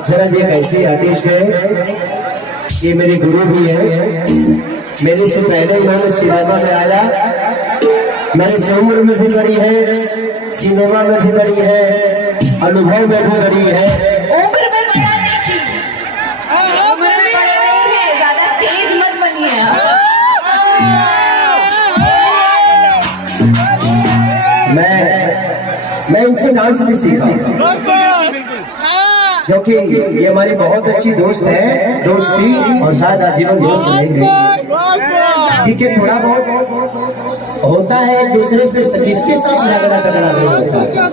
अक्षरा जी एक ऐसी आर्टिस्ट है, ये मेरे गुरु भी है। मेरे से पहले इन्होंने सिनेमा में आया, मैंने उम्र में भी करी है, सिनेमा में भी करी है, अनुभव में भी करी है। उम्र में बड़ा देखी, उम्र में बड़ा नहीं है, ज्यादा तेज मत बनिए। मैं इनसे डांस भी सीखा क्योंकि ये हमारी बहुत अच्छी दोस्त है, दोस्त थी और शायद आजीवन दोस्त रहेंगे। ठीक है, थोड़ा बहुत होता है एक दूसरे से, किसके साथ झगड़ा तगड़ा नहीं होता।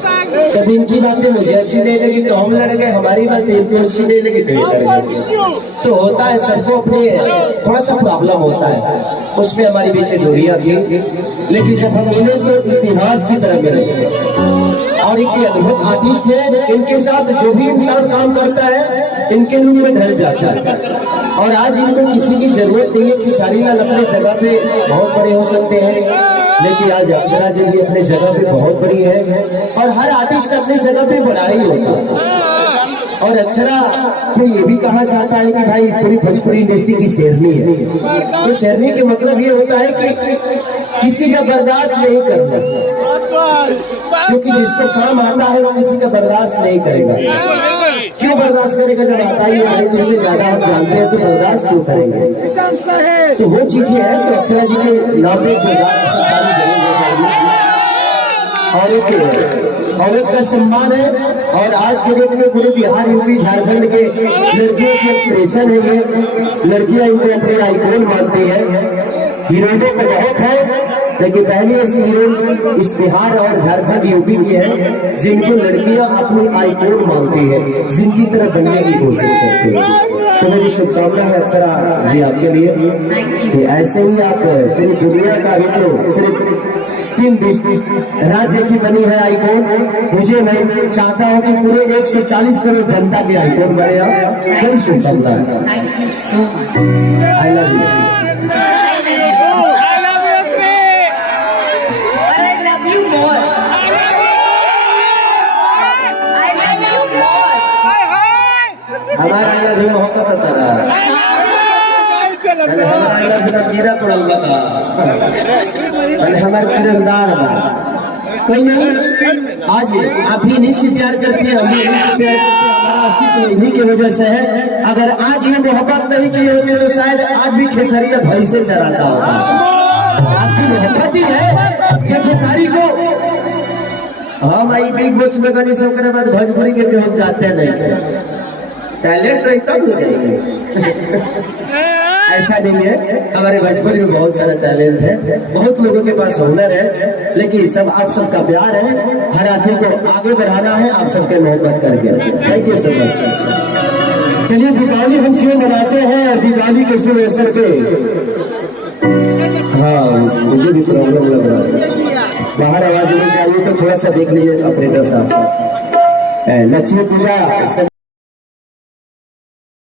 कभी इनकी बातें मुझे अच्छी नहीं लगी तो हम लड़ गए, हमारी बातें इनको अच्छी नहीं लगी तो ये लड़ गए। तो होता है, सबको अपने थोड़ा सा प्रॉब्लम होता है, उसमें हमारी पीछे दूरियां थी, लेकिन जब हम मिले तो इतिहास की तरह मिले। और एक अद्भुत आर्टिस्ट है, इनके साथ जो भी इंसान काम करता है इनके रूप में ढल जाता है। और आज इनको किसी की जरूरत नहीं है कि सारी लाल अपने जगह पे बहुत बड़े हो सकते हैं, लेकिन आज अक्षरा जी भी अपने जगह पे बहुत बड़ी है और हर आर्टिस्ट अपनी जगह पे बड़ा ही होता है। और अक्षरा तो ये भी कहा जाता है कि भाई पूरी भोजपुरी इंडस्ट्री की शेरनी है। तो शेरनी के मतलब ये होता है कि किसी का बर्दाश्त नहीं करना, क्योंकि जिसको काम आता है वो किसी का बर्दाश्त नहीं करेगा। क्यों बर्दाश्त करेगा जब आता ही है, तो उससे ज्यादा हम जानते हैं तो बर्दाश्त क्यों करेंगे। तो वो चीजें हैं। तो अक्षरा जी के नाम पे और एक का सम्मान है। और आज के डेट में पूरे बिहार, यूपी, झारखंड के लड़कियों की एक्सप्रेशन है, ये लड़कियां इनको अपने आइकॉन मानती है। हीरोइनों को बहुत है, लेकिन पहली ऐसी हीरोइन इस बिहार और झारखंड, यूपी की है जिनको लड़कियां अपनी आइकॉन मानती है, जिनकी तरह बनने की कोशिश करती है। तो मेरी शुभकामना है अक्षरा जी आपके लिए कि ऐसे ही आप पूरी दुनिया का ही सिर्फ 3 राज्य की बनी है आइकॉन। मुझे मैं चाहता हूँ कि पूरे 140 करोड़ जनता की आइकॉन बने आप। मेरी शुभकामना है। I love you. हमारा आई लव यू मोहब्बत होता रहा, हमारा कीड़ा पड़ल बता, हमारे किरदार बा कोई नहीं। आज आप ही नहीं से प्यार करती है, हम भी नहीं से प्यार करते हैं, हमारा अस्तित्व इन्हीं की वजह से है। अगर आज ये मोहब्बत नहीं की होती तो शायद आज भी खेसारी भाई से चराता होगा। आपकी मोहब्बत ही है कि खेसारी को हम आई बिग बॉस में गणेश के बाद भोजपुरी के हम जाते नहीं, टैलेंट रहता तो ऐसा नहीं है। हमारे भोजपुरी में बहुत सारा टैलेंट है, बहुत लोगों के पास हुनर है, लेकिन सब आप सबका प्यार है। हर आदमी को आगे बढ़ाना है, आप सबके मोहब्बत करके। Thank you so much. चलिए, दिवाली हम क्यों मनाते हैं और दिवाली के शुभ अवसर पे, हाँ मुझे भी प्रॉब्लम लग रहा है, बाहर आवाज नहीं चाहिए तो थोड़ा सा देख लीजिए ऑपरेटर साहब। लक्ष्मी पूजा